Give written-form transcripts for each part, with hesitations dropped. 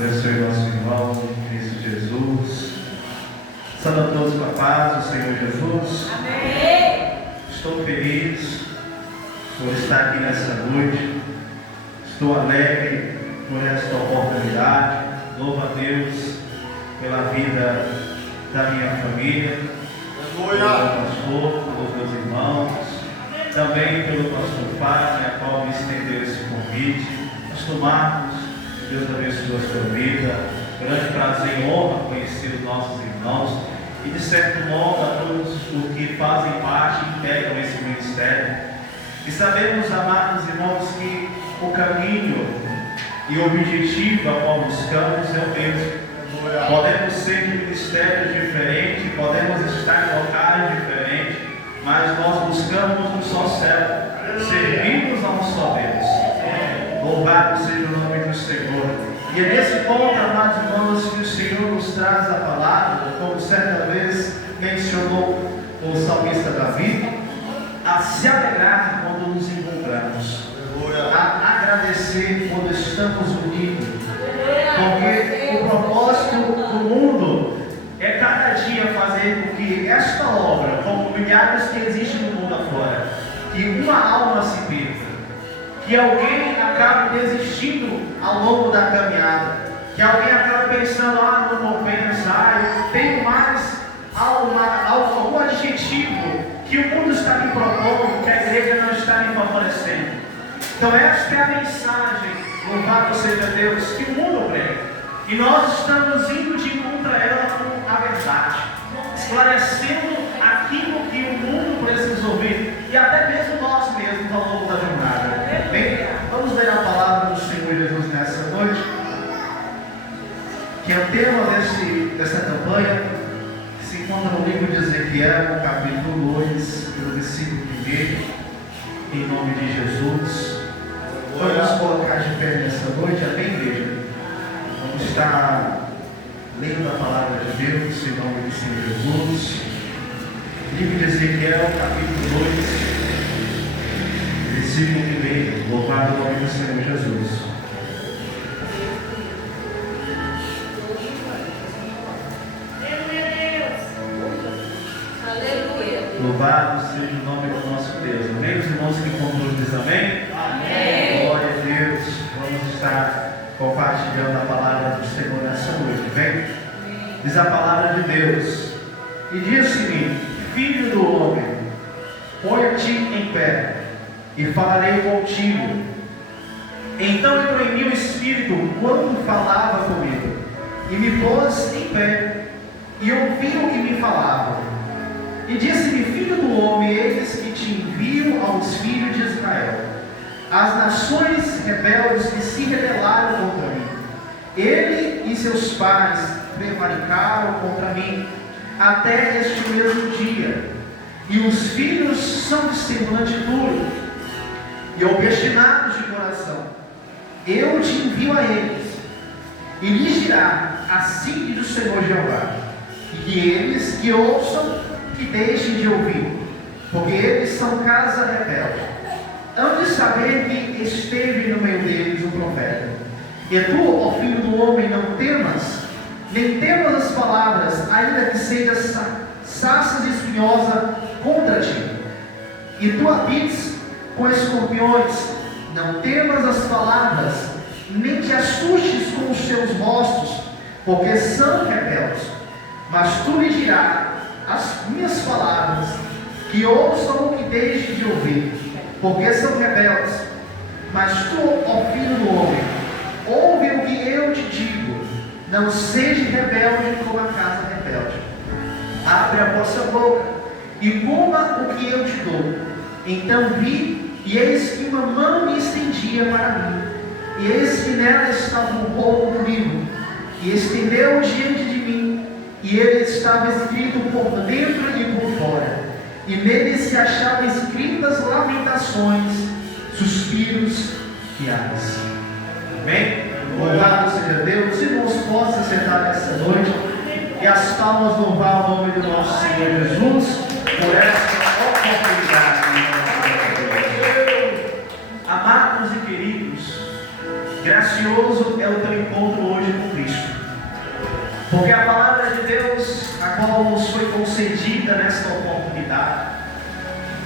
abençoe nosso irmão em Cristo Jesus. Saúde a todos com a paz do Senhor Jesus. Amém. Estou feliz por estar aqui nessa noite. Estou alegre por esta oportunidade. Louvo a Deus pela vida da minha família, pelo pastor, pelos meus irmãos, também pelo pastor Fábio, a qual me estendeu esse convite. Pastor Marcos, Deus abençoe a sua vida. Grande prazer e honra conhecer os nossos irmãos e, de certo modo, a todos os que fazem parte e integram esse ministério. E sabemos, amados irmãos, que o caminho e o objetivo a qual buscamos é o mesmo. Podemos ser de ministérios diferentes, podemos estar em locais diferentes, mas nós buscamos um só céu, servimos a um só Deus. Louvado seja o nome do Senhor. E é nesse ponto, amados irmãos, que o Senhor nos traz a palavra, como certa vez mencionou o salmista Davi, a se alegrar quando nos encontramos, a agradecer quando estamos unidos, porque o propósito do mundo é cada dia fazer com que esta obra, como milhares que existem no mundo afora, que uma alma se perca, que alguém acabe desistindo ao longo da caminhada, que alguém acabe pensando, não compensa, eu tenho mais algum adjetivo que o mundo está me propondo, que a igreja não está me favorecendo. Então esta é a mensagem, louvado seja Deus, que o mundo prega, e nós estamos indo de encontro a ela com a verdade, esclarecendo aquilo que o mundo precisa ouvir, e até mesmo nós mesmos ao longo da jornada. Bem, vamos ler a palavra do Senhor Jesus nessa noite, que é o tema dessa campanha, que se encontra no livro de Ezequiel, capítulo 2, pelo versículo 1, em nome de Jesus. Vamos colocar de pé nessa noite, amém, igreja? Vamos estar lendo a palavra de Deus em nome do Senhor Jesus. Livro de Ezequiel, capítulo 2, versículo 1. Louvado o nome do Senhor Jesus. Louvado seja o nome do nosso Deus. Amém? Os irmãos que encontram diz amém? Amém. Glória a Deus. Vamos estar compartilhando a palavra do Senhor nessa noite. Vem? Diz a palavra de Deus. E disse-me: Filho do homem, põe-te em pé, e falarei contigo. Então entrou em mim o Espírito quando falava comigo, e me pôs em pé, e ouvi o que me falava. E disse-me: Filho do homem, eis que te envio aos filhos de Israel, as nações rebeldes que se rebelaram contra mim. Ele e seus pais prevaricaram contra mim até este mesmo dia, e os filhos são de semblante duro e obstinados de coração. Eu te envio a eles, e lhes dirá: assim diz o Senhor Jeová, e que eles que ouçam, que deixem de ouvir, porque eles são casa rebelde. Hão de saber que esteve no meio deles um profeta. E tu, ó filho do homem, não temas, nem temas as palavras, ainda que seja sarças espinhosa contra ti. E tu habites com escorpiões, não temas as palavras, nem te assustes com os seus rostos, porque são rebeldes. Mas tu lhe dirás as minhas palavras, que ouçam o que deixem de ouvir, porque são rebeldes. Mas tu, ó filho do homem, ouve o que eu te digo, não seja rebelde como a casa rebelde. Abre a vossa boca e coma o que eu te dou. Então vi, e eis que uma mão me estendia para mim, e eis que nela estava um rolo do livro, e estendeu diante de mim, e ele estava escrito por dentro e por fora, e nele se achavam escritas lamentações, suspiros e ares. Amém? Louvado seja Deus. Os irmãos possam sentar nessa noite, e as palmas louvar o nome do nosso Senhor Jesus por essa oportunidade. Amados e queridos, gracioso é o teu encontro hoje com Cristo. Porque a palavra de Deus, a qual nos foi concedida nesta oportunidade,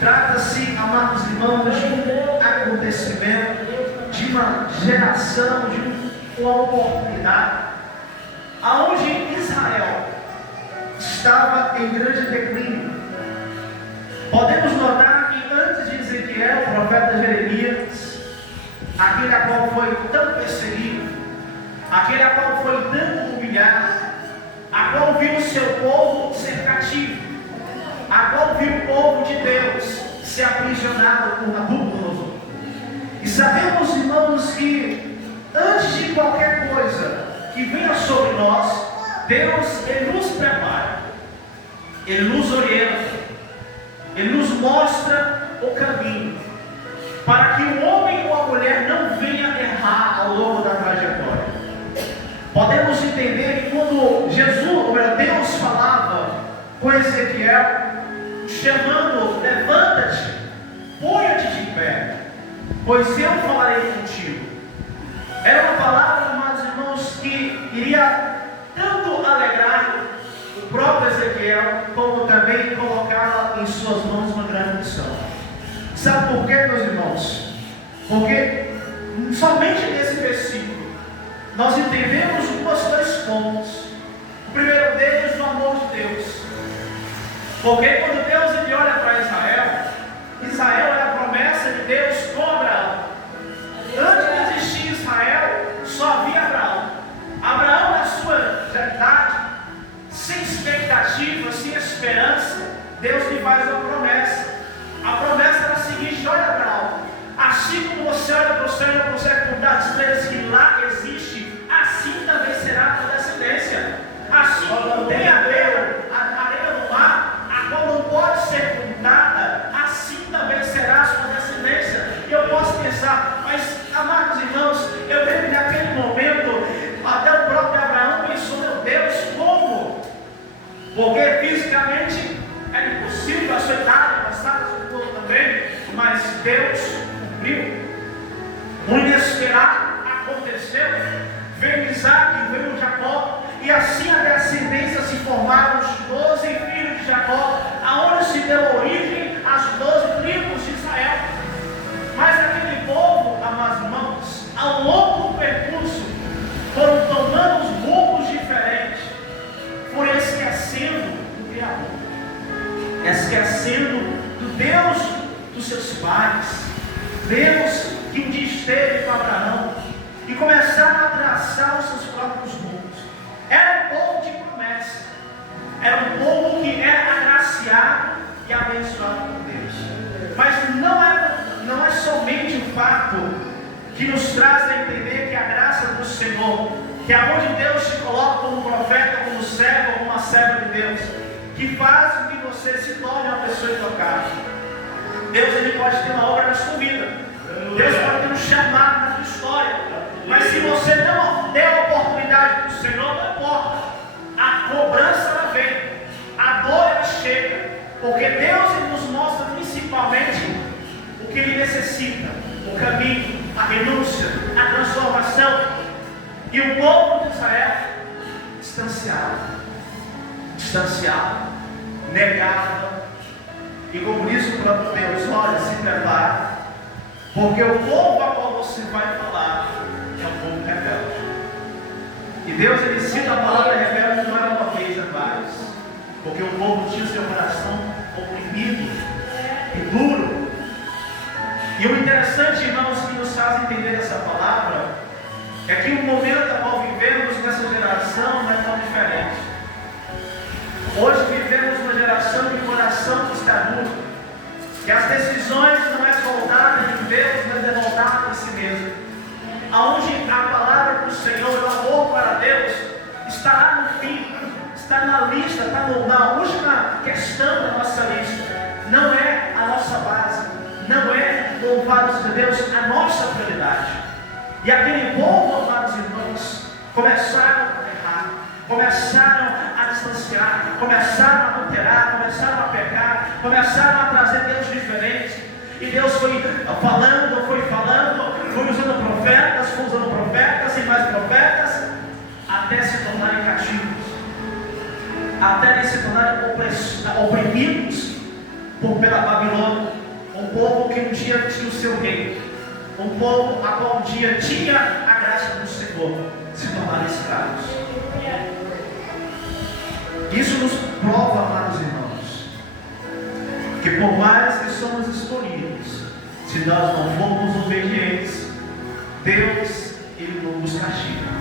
trata-se, amados irmãos, de um acontecimento, de uma geração, de uma oportunidade, aonde Israel estava em grande declínio. Podemos notar que antes de Ezequiel, o profeta Jeremias, aquele a qual foi tão perseguido, aquele a qual foi tão humilhado, a qual viu o seu povo ser cativo, a qual viu o povo de Deus ser aprisionado por Nabucodonosor. E sabemos, irmãos, que antes de qualquer coisa que venha sobre nós, Deus, Ele nos prepara, Ele nos orienta, Ele nos mostra o caminho, para que o homem ou a mulher não venha errar ao longo da trajetória. Podemos entender que quando Deus falava com Ezequiel, chamando, levanta-te, põe-te de pé, pois eu falarei contigo. Era uma palavra, amados irmãos, que iria tanto alegrar o próprio Ezequiel, como também colocá-la em suas mãos uma grande missão. Sabe por quê, meus irmãos? Porque somente nesse versículo nós entendemos dois pontos. O primeiro deles, o amor de Deus. Porque quando Deus ele olha para Israel, Israel é a promessa de Deus com Abraão. Antes de existir Israel, só havia Abraão. Abraão, na sua idade, sem expectativa, sem esperança, Deus lhe faz uma promessa. A promessa era a seguinte: olha, Abraão, assim como você olha para o céu e não consegue contar as estrelas que lá existe, assim também será a tua descendência. Assim como tem a areia no mar, a qual não pode ser contada, assim também será a sua descendência. E eu posso pensar, mas amados irmãos, eu creio que naquele momento até o próprio Abraão pensou: meu Deus, como? Porque fisicamente era impossível, a sua idade passada, seu povo também, mas Deus cumpriu. O inesperado aconteceu. Veio Isaac, veio Jacó, e assim a descendência se formaram os 12 filhos de Jacó, aonde se deu origem às 12 tribos de Israel. Mas aquele povo, amados irmãos, ao longo do percurso, foram tomando os rumos diferentes, por esquecendo do Criador, esquecendo do Deus dos seus pais, Deus que um dia esteve com Abraão, e começaram a traçar os seus próprios rumos. Era um povo de promessa, era um povo que era agraciado e abençoado por Deus. Mas não é somente o fato que nos traz a entender que a graça do Senhor, que aonde Deus te coloca como profeta, como servo, como uma serva de Deus, que faz com que você se torne uma pessoa intocável. Deus ele pode ter uma obra na sua vida, Deus pode ter um chamado na sua história, mas se você não der a oportunidade para o Senhor, não importa, a cobrança ela vem, a dor ela chega, porque Deus ele nos mostra principalmente o que Ele necessita, o caminho, a renúncia, a transformação. E o povo de Israel distanciado, negava. E como diz o próprio Deus: olha, se prepara, porque o povo a qual você vai falar é um povo rebelde. E Deus ele cita a palavra rebelde não é uma vez, é várias, porque o povo tinha seu coração oprimido e duro. E o interessante, irmãos, que nos faz entender essa palavra é que o momento a qual vivemos nessa geração não é tão diferente. Hoje vivemos uma geração de coração que está duro, que as decisões não é voltada em Deus, mas é voltada em si mesmo, aonde a palavra do Senhor, o amor para Deus está lá no fim, está na lista, está na última questão da nossa lista. Não é a nossa base, não é louvar a Deus a nossa prioridade. E aquele povo, amados irmãos, começaram a errar, começaram a distanciar, começaram a adulterar, começaram a pecar, começaram a trazer Deus diferentes. E Deus foi falando, foi usando profetas e mais profetas, até se tornarem cativos, até se tornarem oprimidos pela Babilônia, um povo que um dia tinha o seu rei, um povo a qual um dia tinha a graça do Senhor, se tornarem escravos. Isso nos prova, amados irmãos, que por mais que somos escolhidos, se nós não formos obedientes, Deus, Ele não nos castiga.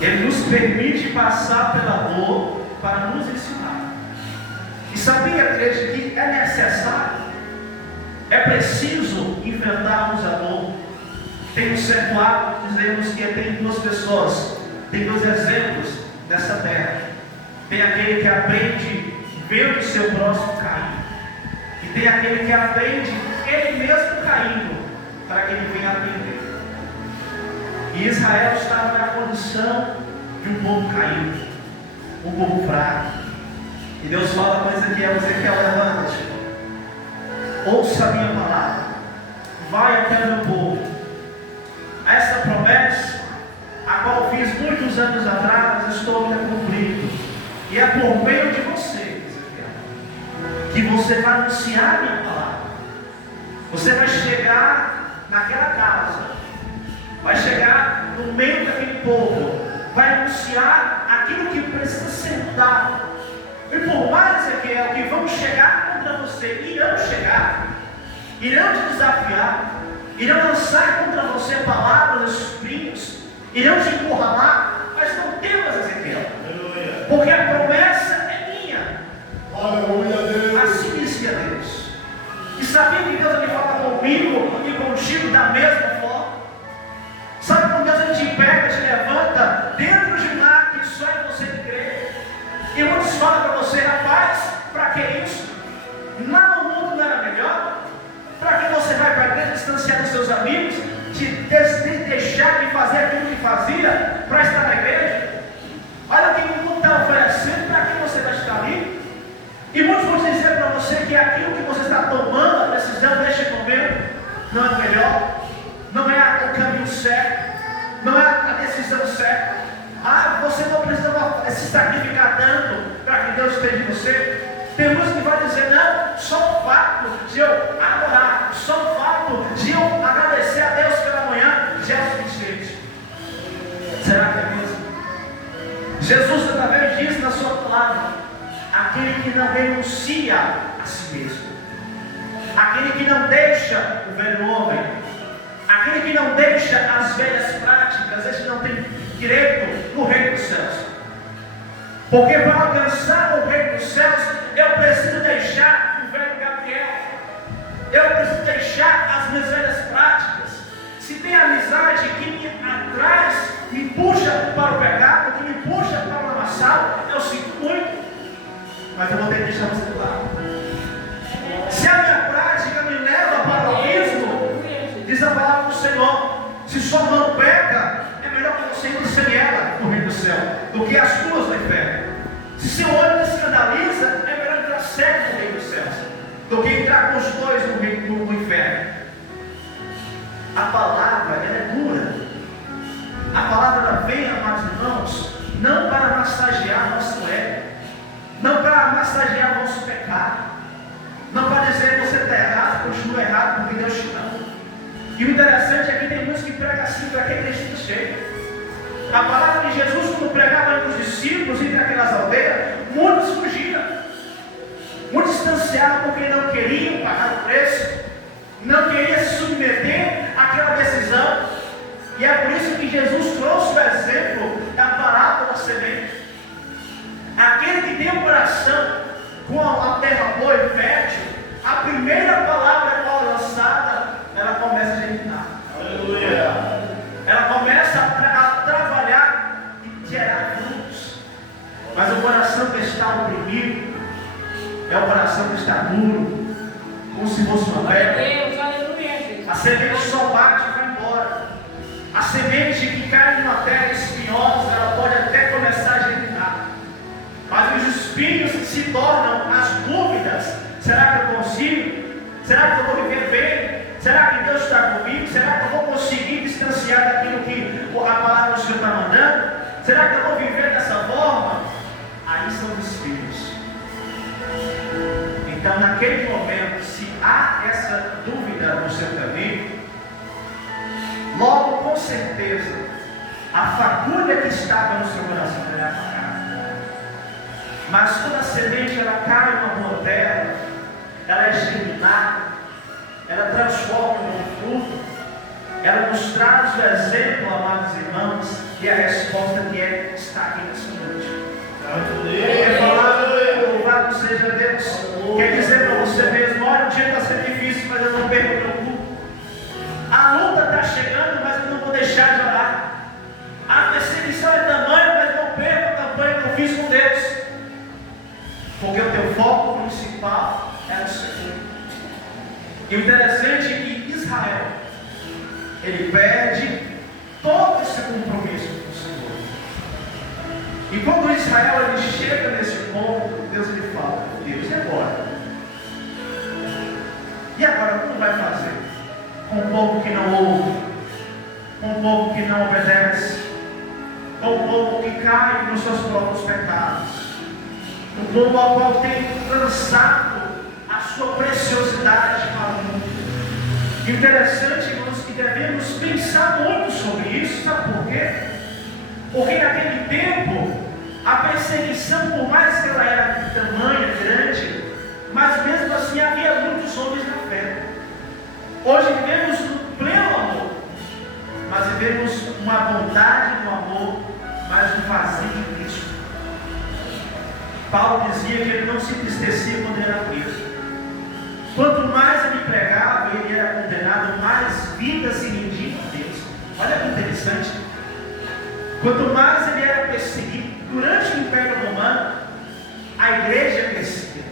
Ele nos permite passar pela dor para nos ensinar. E sabia, igreja, que é necessário, é preciso enfrentarmos a dor. Tem um certo hábito, dizemos que tem duas pessoas, tem dois exemplos nessa terra. Tem aquele que aprende vendo o seu próximo cair, e tem aquele que aprende ele mesmo caindo, para que ele venha aprender. E Israel estava na condição de um povo caído, um povo fraco. E Deus fala com Ezequiel: levanta-te, ouça a minha palavra, vai até o meu povo. Essa promessa, a qual fiz muitos anos atrás, estou ainda cumprindo. E é por meio de você, Ezequiel, que você vai anunciar a minha palavra. Você vai chegar naquela casa, vai chegar no meio daquele povo, vai anunciar aquilo que precisa ser dado. E por mais, Ezequiel, que vão chegar contra você, irão chegar, irão te desafiar, irão lançar contra você palavras, espinhos, irão te encurralar, mas não temas, Ezequiel, porque a promessa é minha. Assim dizia Deus. E sabia que Deus ele fala comigo e contigo da mesma forma? Sabe quando Deus ele te pega, te levanta dentro de um lar que só em você crê? E muitos falam para você: rapaz, para que isso? Lá no mundo não era melhor? Para que você vai para a igreja, distanciar dos seus amigos, te deixar de fazer aquilo que fazia para estar na igreja? Olha o que o mundo está oferecendo, para que você vai estar ali? E muitos vão dizer para você que aquilo que você está tomando, a decisão, deixa comer, não é o melhor, não é o caminho certo, não é a decisão certa. Você não precisa se sacrificar tanto para que Deus esteja em você. Tem muitos que vão dizer: não, só o fato de eu adorar, só o fato de eu agradecer a Deus pela manhã já é o suficiente. Será que é mesmo? Jesus outra vez diz na sua palavra: aquele que não renuncia a si mesmo, aquele que não deixa o velho homem, aquele que não deixa as velhas práticas, esse não tem direito no reino dos céus. Porque para alcançar o reino dos céus, eu preciso deixar o velho Gabriel, eu preciso deixar as minhas velhas práticas. Se tem amizade que me atrai, me puxa para o pecado, que me puxa para o lamaçal, eu sinto muito, mas eu vou ter que deixar você de lado. Se a minha prática me leva para o abismo, diz a palavra do Senhor: se sua mão peca, é melhor que você ir sem ela no reino do céu, do que as tuas no inferno. Se seu olho te escandaliza, é melhor entrar cego no reino dos céus, do que entrar com os dois no inferno. A palavra, ela é dura. A palavra ela vem, amados irmãos, não para massagear nosso ego, não para massagear nosso pecado, não para dizer que você está errado, continua errado, porque Deus te ama. E o interessante é que tem muitos que pregam assim para quem acredita cheio. A palavra de Jesus, quando pregava entre os discípulos e naquelas aldeias, muitos fugiram, muitos distanciaram porque não queriam pagar o preço, não queriam se submeter àquela decisão. E é por isso que Jesus trouxe o exemplo da parábola da semente. Aquele que tem um coração com a terra boa e fértil, a primeira palavra lançada, ela começa a germinar. Aleluia! Ela começa a trabalhar e gerar frutos. Mas o coração que está oprimido é o coração que está duro, como se fosse uma pedra. A semente só bate e vai embora. A semente que cai numa terra espinhosa, ela pode até começar a germinar, mas os espinhos se tornam as dúvidas: será que eu consigo? Será que eu vou viver bem? Será que Deus está comigo? Será que eu vou Será que eu vou viver dessa forma? Aí são desvios. Então, naquele momento, se há essa dúvida no seu caminho, logo com certeza, a fagulha que estava no seu coração vai apagar. Mas quando a semente ela cai numa boa terra, ela é germinada, ela transforma num fruto, ela nos traz o exemplo, amados irmãos, e a resposta que está aqui nessa noite. Quer falar, louvado seja Deus. Quer dizer para você mesmo, olha, o dia está sendo difícil, mas eu não perco o meu culto. A luta está chegando, mas eu não vou deixar de orar. A perseguição é tamanha, mas não perco a campanha que eu fiz com Deus. Porque o teu foco principal é o Senhor. E o interessante é que Israel, ele perde todo esse compromisso com o Senhor. E quando Israel ele chega nesse ponto, Deus lhe fala: Deus, e agora? E agora como vai fazer? Com um povo que não ouve, com um povo que não obedece, com um povo que cai nos seus próprios pecados, um povo ao qual tem lançado a sua preciosidade para o mundo. Interessante, irmãos, que devemos pensar muito sobre isso. Sabe por quê? Porque naquele tempo a perseguição, por mais que ela era de tamanho grande, mas mesmo assim havia muitos homens na fé. Hoje vivemos no pleno amor, mas vivemos uma bondade no amor, mas um vazio de Cristo. Paulo dizia que ele não se entristecia quando era preso. Quanto mais ele pregava, ele era condenado, mais vida se rendia a Deus. Olha que interessante. Quanto mais ele era perseguido, durante o Império Romano, a igreja crescia.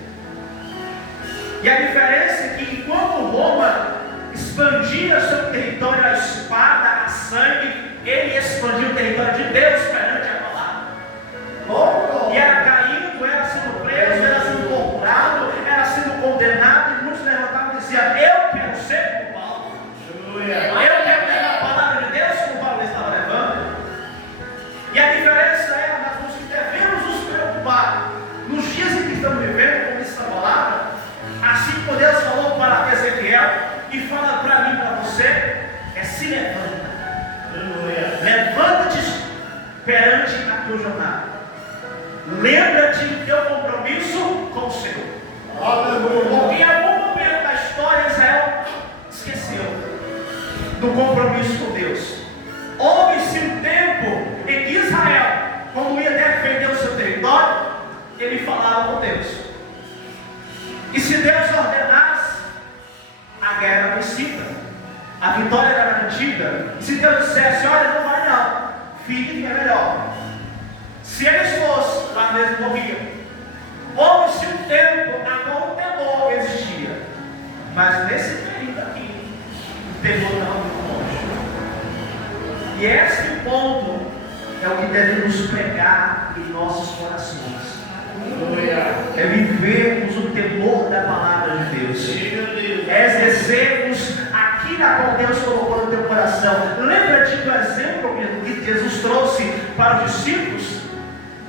E a diferença é que enquanto Roma expandia seu território à espada, a sangue, ele expandiu o território de Deus perante a palavra. E era caindo, era sendo preso, era sendo torturado, era sendo condenado, e muitos levantavam e diziam: eu quero ser como Paulo. Eu quero levar a palavra de Deus como Paulo estava levando. E a diferença é, nós devemos nos preocupar nos dias em que estamos vivendo com essa palavra, assim como Deus falou para Ezequiel e fala para mim e para você, é: se levanta. Levanta-te perante a tua jornada. Lembra-te do teu compromisso com o Senhor. Porque em algum momento da história Israel esqueceu do compromisso com Deus. Houve-se um tempo em que Israel, quando ia defender o seu território, ele falava com Deus. E se Deus ordenasse, a guerra era vencida, a vitória era garantida. E se Deus dissesse: olha, não vai não, fique que é melhor. Se eles fossem, lá mesmo morriam. Houve-se um tempo a qual o temor existia. Mas nesse período aqui, o temor não ficou longe. E esse ponto é o que devemos pregar em nossos corações. É vivermos o temor da palavra de Deus. É exercermos aquilo na qual Deus colocou no teu coração. Lembra-te do exemplo que Jesus trouxe para os discípulos?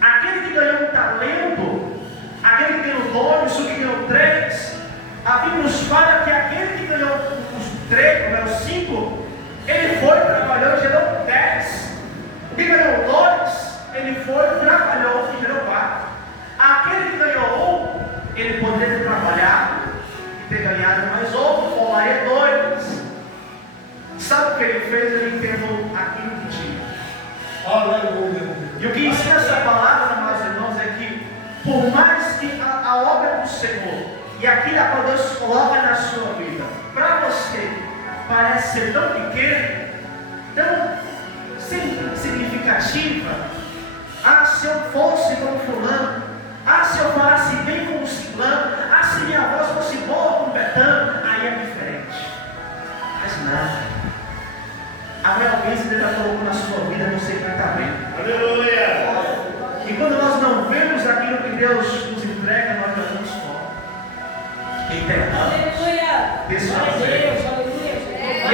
Aquele que ganhou um talento, aquele que ganhou 2, o que ganhou 3. A Bíblia nos fala que aquele que ganhou os 3, os 5, ele foi, trabalhou e gerou 10. O que ganhou 2, ele foi, trabalhou e gerou 4. Aquele que ganhou 1, ele poderia ter trabalhado e ter ganhado mais outro, formaria 2. Sabe o que ele fez? Ele entendeu aquilo que tinha. E o que ensina essa palavra, meus irmãos, é que por mais que a obra do Senhor e aquilo que Deus coloca na sua vida, para você parece ser tão pequeno, tão significativa. Ah, se eu fosse como fulano, ah, se eu falasse bem como ciclano, ah, se minha voz fosse boa como Betano, aí é diferente. Mas não. Haverá alguém que Deus já colocou na sua vida, você que está bem. Aleluia! E quando nós não vemos aquilo que Deus nos entrega, nós já vamos fora. Aleluia! E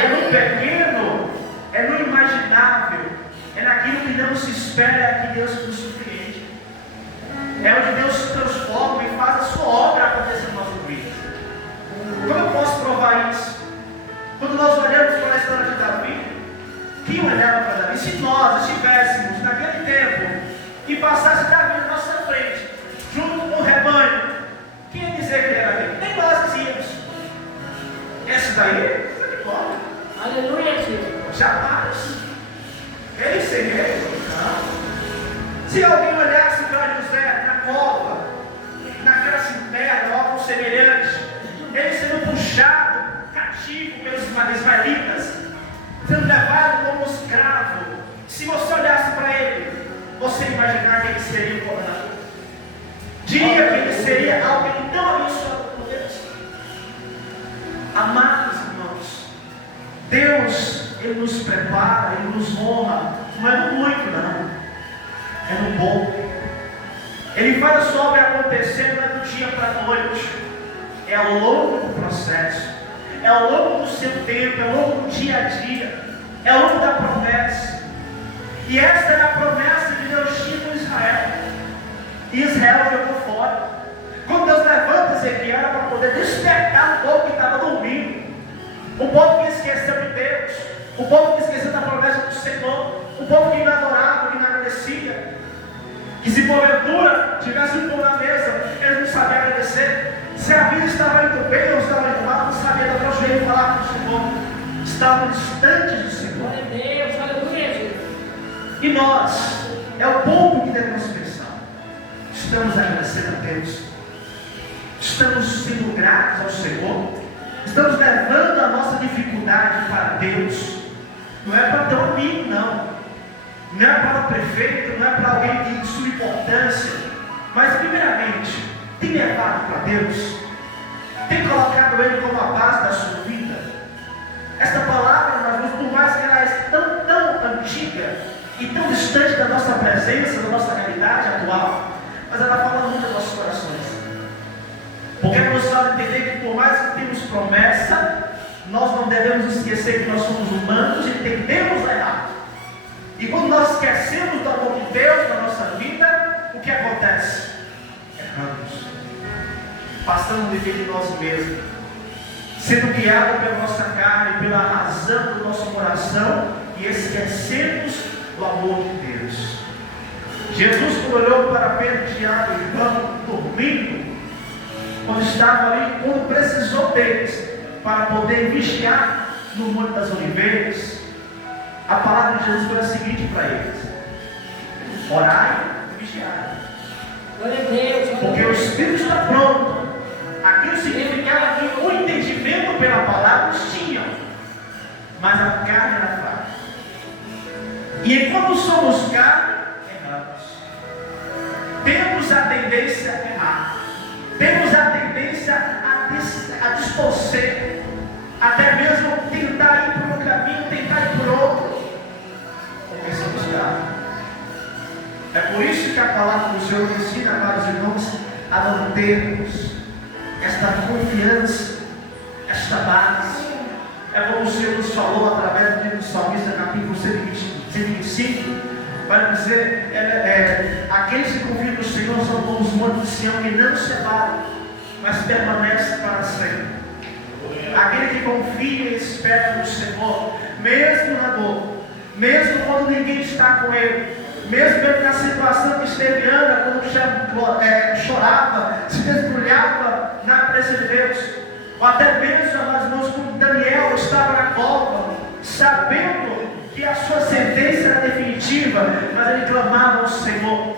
é no pequeno, é no imaginável, é naquilo que não se espera, é que Deus nos surpreende. É onde Deus se transforma e faz a sua obra acontecer na nossa vida. Como eu posso provar isso? Quando nós olhamos para a história de Davi, quem olhava para Davi? Se nós estivéssemos naquele tempo e passasse Davi na nossa frente, junto com o rebanho, quem ia dizer que era Davi? Nem nós dizíamos. Esse daí, está de bola. Aleluia, Jesus. Jamais. Ele seria. Se alguém olhasse para José na cova, naquela cisterna, ou algo semelhante, ele sendo puxado cativo pelos ismaelitas, sendo levado como escravo, se você olhasse para ele, você imaginar que ele seria um governador? Diria que ele seria alguém tão abençoado por Deus. Amados irmãos, Deus, Ele nos prepara, Ele nos honra, não é no muito não, é no bom. Ele faz a sua obra acontecer não é do dia para a noite, é ao longo do processo, é ao longo do seu tempo, é ao longo do dia a dia, é ao longo da promessa. E esta é a promessa que Deus tinha com Israel. E Israel jogou fora. Quando Deus levanta Ezequiel era para poder despertar o povo que estava dormindo, o povo que esqueceu de Deus, o povo que esqueceu da promessa do Senhor, o povo que não adorava, que não agradecia. Que se porventura tivesse um pão na mesa, eles não sabiam agradecer. Se a vida estava indo bem ou estava indo mal, não sabia dobrar o joelho e falar com o Senhor. Estavam distantes do Senhor. Deus, aleluia, Jesus. E nós, é o ponto que devemos pensar. Estamos agradecendo a Deus. Estamos sendo gratos ao Senhor. Estamos levando a nossa dificuldade para Deus. Não é para ter um amigo, não. Não é para o prefeito, não é para alguém de sua importância. Mas primeiramente, tem levado para Deus? Tem colocado Ele como a base da sua vida? Esta palavra, meus irmãos, por mais que ela é tão antiga e tão distante da nossa presença, da nossa realidade atual, mas ela fala muito aos nossos corações. Porque nos faz entender que por mais que temos promessa, nós não devemos esquecer que nós somos humanos e tendemos a errar. E quando nós esquecemos do amor de Deus na nossa vida, o que acontece? Erramos. Passamos de viver de nós mesmos, sendo guiados pela nossa carne, pela razão do nosso coração, e esquecemos do amor de Deus. Jesus, quando olhou para Pedro, Tiago e João dormindo, quando estava ali, quando precisou deles para poder vigiar no Monte das Oliveiras, a palavra de Jesus foi a seguinte para eles: orai e vigiai. Glória a Deus. Porque o Espírito está pronto. Aquilo significava que o entendimento pela palavra eles tinham, mas a carne era fraca. E enquanto somos carne, erramos. Temos a tendência a errar. Temos a tendência a distorcer. Até mesmo tentar ir por um caminho, tentar ir por outro. Porque somos carne. É por isso que a palavra do Senhor ensina, amados irmãos, a mantermos esta confiança, esta base. É como o Senhor nos falou através do livro do Salmista, capítulo 125, vai dizer, aqueles que confiam no Senhor são como os montes de Sião que não se abalam, mas permanecem para sempre. Aquele que confia e espera no Senhor, mesmo na dor, mesmo quando ninguém está com ele, mesmo ele na situação que esteve Ana, quando chorava, se desbrulhava na presença de Deus, ou até mesmo, amados irmãos, quando Daniel estava na cova, sabendo que a sua sentença era definitiva, mas ele clamava ao Senhor.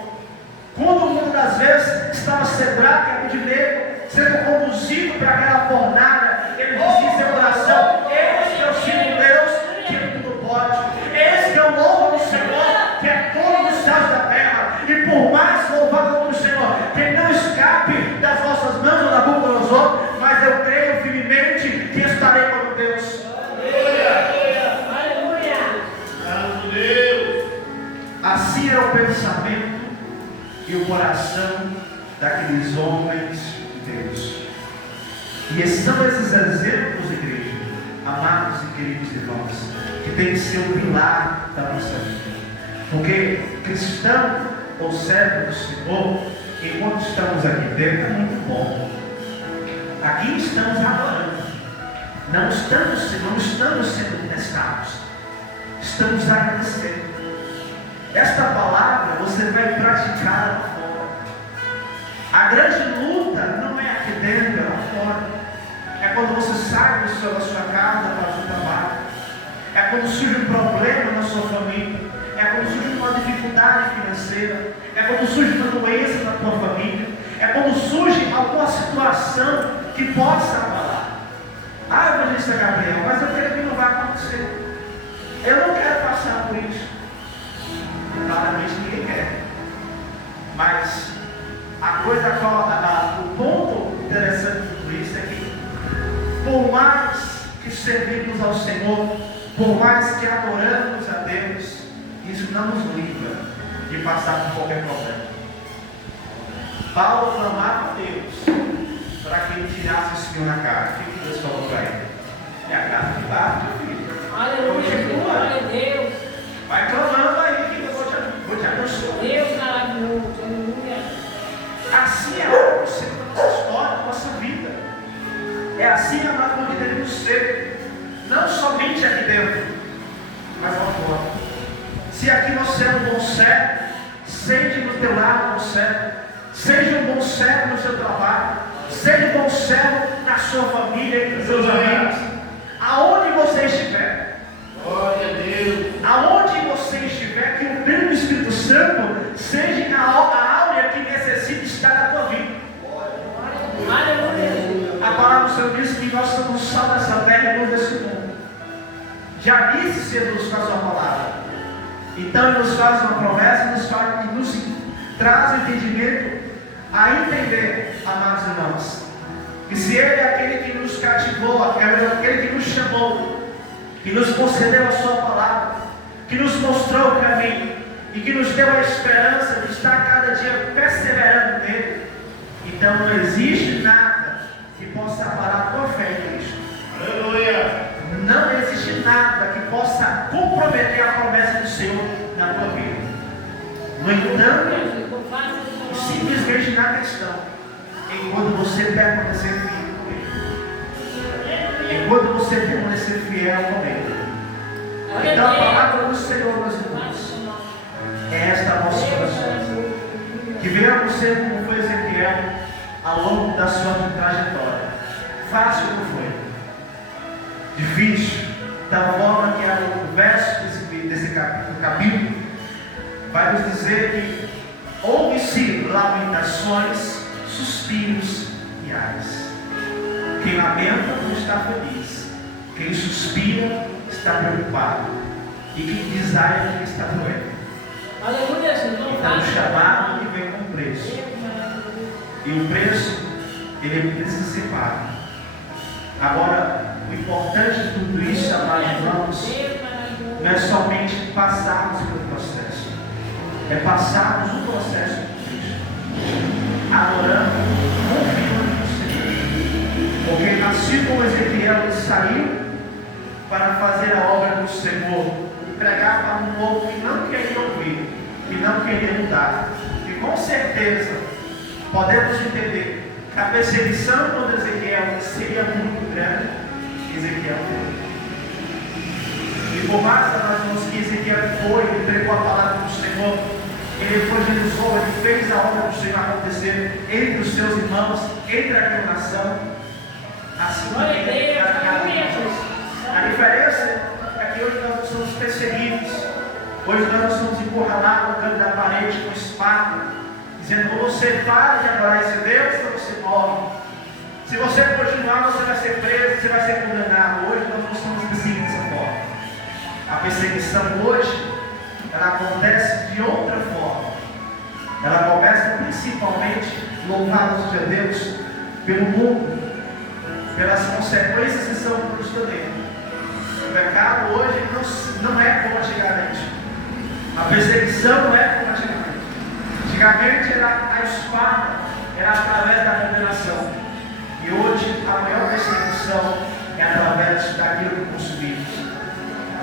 Quando muitas das vezes estava Sedraque e Abednego sendo conduzido para aquela fornalha, ele dizia em seu coração: eis que eu sirvo Deus que tudo pode, eis que eu louvo o Senhor que é dono dos céus da terra, e por mais louvado do Senhor, que não escape das nossas mãos ou da boca dos outros, mas eu creio firmemente que estarei com Deus. Assim é o pensamento e o coração daqueles homens de Deus. E são esses exemplos, igreja, amados e queridos irmãos, que tem que ser o pilar da nossa vida. Porque cristão ou servo do Senhor, enquanto estamos aqui dentro, é muito bom. Aqui estamos adorando. Não estamos sendo testados. Estamos agradecendo. Esta palavra você vai praticar lá fora. A grande luta não é aqui dentro, é lá fora. É quando você sai da sua casa para o seu trabalho. É quando surge um problema na sua família. É quando surge uma dificuldade financeira. É quando surge uma doença na tua família. É quando surge alguma situação que possa abalar. Ah, evangelista Gabriel, mas eu creio que não vai acontecer. Eu não quero passar por isso. Claramente ninguém quer. Mas o ponto interessante de tudo isso é que, por mais que servimos ao Senhor, por mais que adoramos a Deus, isso não nos livra de passar por qualquer problema. Paulo clamava a Deus para que ele tirasse o espinho na cara. O que Deus falou para ele? É a graça de bate, filho. Aleluia, glória a Deus. Vai clamando aí que eu vou te abençoar. Deus maravilhoso, aleluia. Assim é a nossa história, a nossa vida. É assim a nós que devemos ser. Não somente aqui dentro, mas lá fora. Se aqui você é um bom servo, seja no teu lado um bom servo. Seja um bom servo no seu trabalho. Seja um bom servo na sua família, entre os seus amigos. Aonde você estiver. Glória a Deus. Aonde você estiver, que o bem do Espírito Santo seja a áurea que necessita estar na tua vida. Aleluia. A palavra do Senhor diz que nós somos sal dessa terra e luz desse mundo. Já disse Jesus com a sua palavra. Então ele nos faz uma promessa e nos traz o entendimento a entender, amados irmãos, que se Ele é aquele que nos cativou, aquele que nos chamou, que nos concedeu a sua palavra, que nos mostrou o caminho e que nos deu a esperança de estar cada dia perseverando nele, então não existe nada que possa parar a tua fé em Cristo. Aleluia. Não existe nada que possa comprometer a promessa do Senhor na tua vida. No entanto, simplesmente na questão, enquanto você permanecer fiel com Ele, enquanto você permanecer fiel com Ele. Então a palavra do Senhor, meus irmãos, é esta a nossa oração. Que venhamos ser como foi Ezequiel ao longo da sua trajetória. Fácil não foi, difícil, da forma que o verso desse capítulo vai nos dizer que houve-se lamentações, suspiros e ares. Quem lamenta não está feliz. Quem suspira está preocupado. E quem desarma quem está doendo. Aleluia, Senhor. Então o chamado que vem com preço. E o preço, ele precisa ser pago. Agora, o importante de tudo isso, amados irmãos, não é somente passarmos pelo processo. É passarmos o processo de Cristo, adorando, confiando no Senhor. Porque assim como Ezequiel, ele saiu para fazer a obra do Senhor e pregar para um povo que não queria ouvir, que não queria mudar. E com certeza podemos entender que a perseguição contra Ezequiel seria muito grande. Ezequiel foi. E por mais que nós vemos que Ezequiel foi, ele pregou a palavra do Senhor, ele evangelizou, ele fez a obra do Senhor acontecer entre os seus irmãos, entre aquela nação. Assim também a diferença é que hoje nós não somos perseguidos, hoje nós não somos encurralados no canto da parede com espada, dizendo: ou você para de adorar esse Deus, ou você morre. Se você continuar, você vai ser preso, você vai ser condenado. Hoje nós não somos perseguidos dessa forma. A perseguição hoje, ela acontece de outra forma. Ela começa principalmente, louvado seja Deus, pelo mundo, pelas consequências que são produzidas dele. O pecado hoje não é como antigamente. A perseguição não é como antigamente. Antigamente era a espada, era através da condenação. E hoje a maior perseguição é através daquilo que consumimos.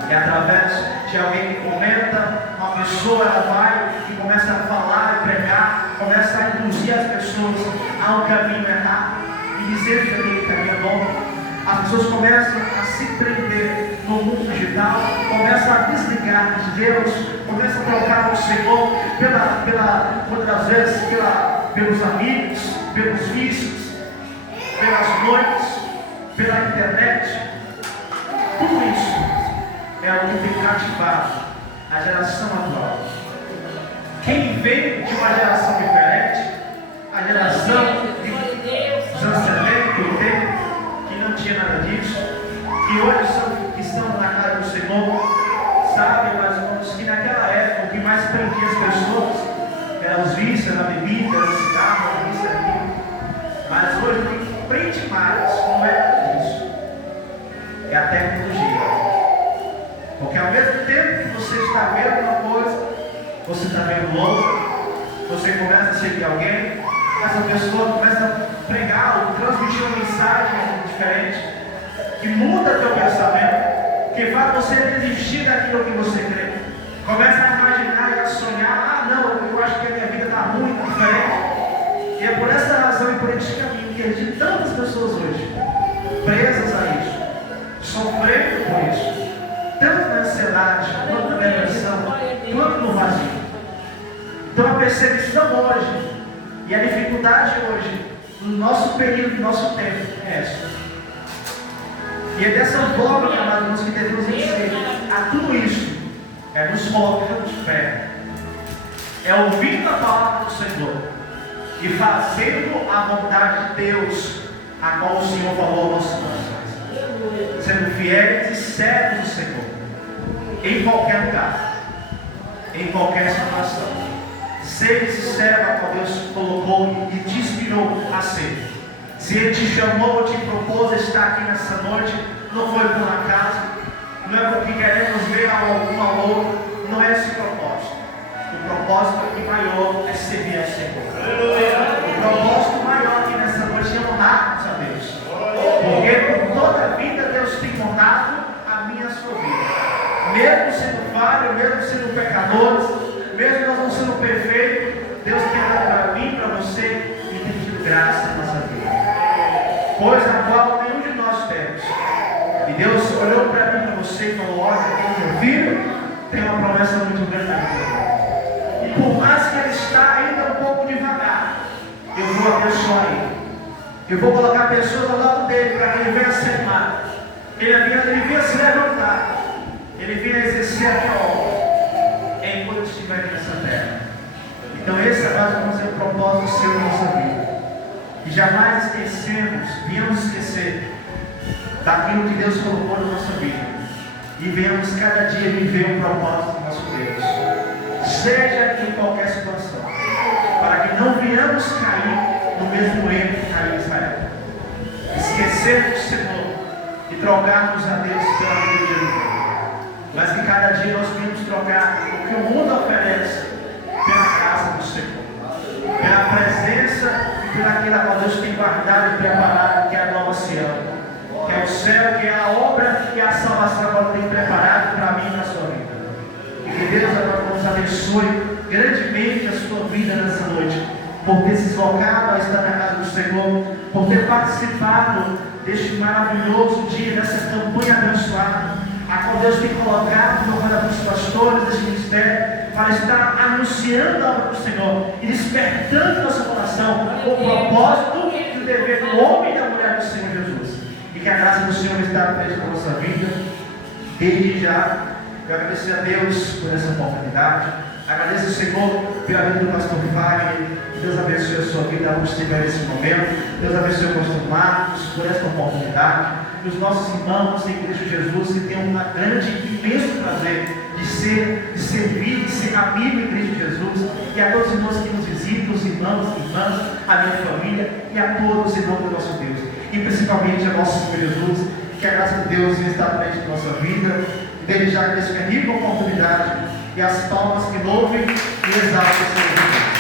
É através de alguém que comenta, uma pessoa ela vai e começa a falar e pregar, começa a induzir as pessoas a um caminho errado e dizer que aquele caminho é bom. As pessoas começam a se prender no mundo digital, começam a desligar de Deus, começam a trocar o Senhor muitas vezes pelos amigos, pelos vícios, pelas noites, pela internet. Tudo isso é o que tem cativado a geração atual. Quem veio de uma geração diferente, a geração dos anos 70, 80, que não tinha nada disso, que hoje estão na casa do Senhor, sabem mais ou menos que naquela época o que mais prendia as pessoas eram os vícios, era a bebida, era o cigarro, era isso, era aquilo. Mas hoje o que prende mais não é nada disso, é a tecnologia. Porque ao mesmo tempo que você está vendo uma coisa, você está vendo outra, você começa a seguir alguém, essa pessoa começa a pregar ou transmitir uma mensagem diferente, que muda teu pensamento, que faz você desistir daquilo que você crê. Começa a imaginar e a sonhar, não, eu acho que a minha vida está muito diferente. E é por essa razão e por esse caminho que existem tantas pessoas hoje, presas a isso, sofrendo por isso, tanto na ansiedade, quanto na depressão, quanto no vazio. Então a perseguição hoje e a dificuldade hoje, no nosso período, no nosso tempo, é essa. E é dessa forma, amados, que devemos vencer a tudo isso. É nos colocando de pé, é ouvindo a palavra do Senhor e fazendo a vontade de Deus, a qual o Senhor falou aos nossos corações, sendo fiéis e servos do Senhor, em qualquer lugar, em qualquer situação. Seja esse servo a qual Deus colocou e te inspirou a ser. Se Ele te chamou, te propôs a estar aqui nessa noite, não foi por acaso, não é porque queremos ver um ao outro, não é esse o propósito. O propósito aqui maior é servir ao Senhor. O propósito maior aqui nessa noite é honrarmos a Deus. Porque por toda a vida Deus tem honrado a minha e a sua vida. Mesmo sendo falho, mesmo sendo pecadores, mesmo nós não sendo perfeitos, Deus tem dado para mim, para você, e tem tido graça na nossa vida. Coisa a qual nenhum de nós temos. E Deus olhou para mim, para você e falou: olha, meu filho tem uma promessa muito grande na vida. E por mais que ele está ainda um pouco devagar, eu vou abençoar ele. Eu vou colocar pessoas ao lado dele para que ele venha se animar. Ele venha se levantar. Ele venha exercer a tua obra enquanto estiver aqui nessa terra. Então esse é o propósito seu na nossa vida. E jamais venhamos esquecer daquilo que Deus colocou na nossa vida. E venhamos cada dia viver o propósito do nosso Deus. Seja em qualquer situação. Para que não venhamos cair no mesmo erro que caiu Israel. Esquecermos o Senhor e trocarmos a Deus pela vida de Jesus. Mas que cada dia nós venhamos trocar o que o mundo oferece pela graça do Senhor, pela presença e por aquilo que Deus tem guardado e preparado, que é a nova Sião, que é o céu, que é a obra, que é a salvação que Deus tem preparado para mim e na sua vida. E que Deus agora nos abençoe grandemente a sua vida nessa noite, por ter se deslocado a estar na casa do Senhor, por ter participado deste maravilhoso dia, dessa campanha abençoada, a qual Deus tem colocado no coração dos pastores desse ministério, para estar anunciando a obra do Senhor e despertando nosso coração o propósito e o dever do homem e da mulher do Senhor Jesus. E que a graça do Senhor esteja presente na nossa vida. Desde já, eu agradeço a Deus por essa oportunidade. Agradeço ao Senhor pela vida do pastor Wagner. Deus abençoe a sua vida onde estiver nesse momento. Deus abençoe o pastor Marcos por essa oportunidade. E os nossos irmãos em Cristo Jesus que têm um grande e imenso prazer de servir, de ser amigo em Cristo Jesus. E a todos os irmãos que nos visitam, os irmãos e irmãs, a minha família e a todos em nome do nosso Deus. E principalmente a nosso Senhor Jesus. Que a graça de Deus venha estar presente na nossa vida. Desde já agradeço a rica oportunidade e as palmas que louvem e exaltem o Senhor.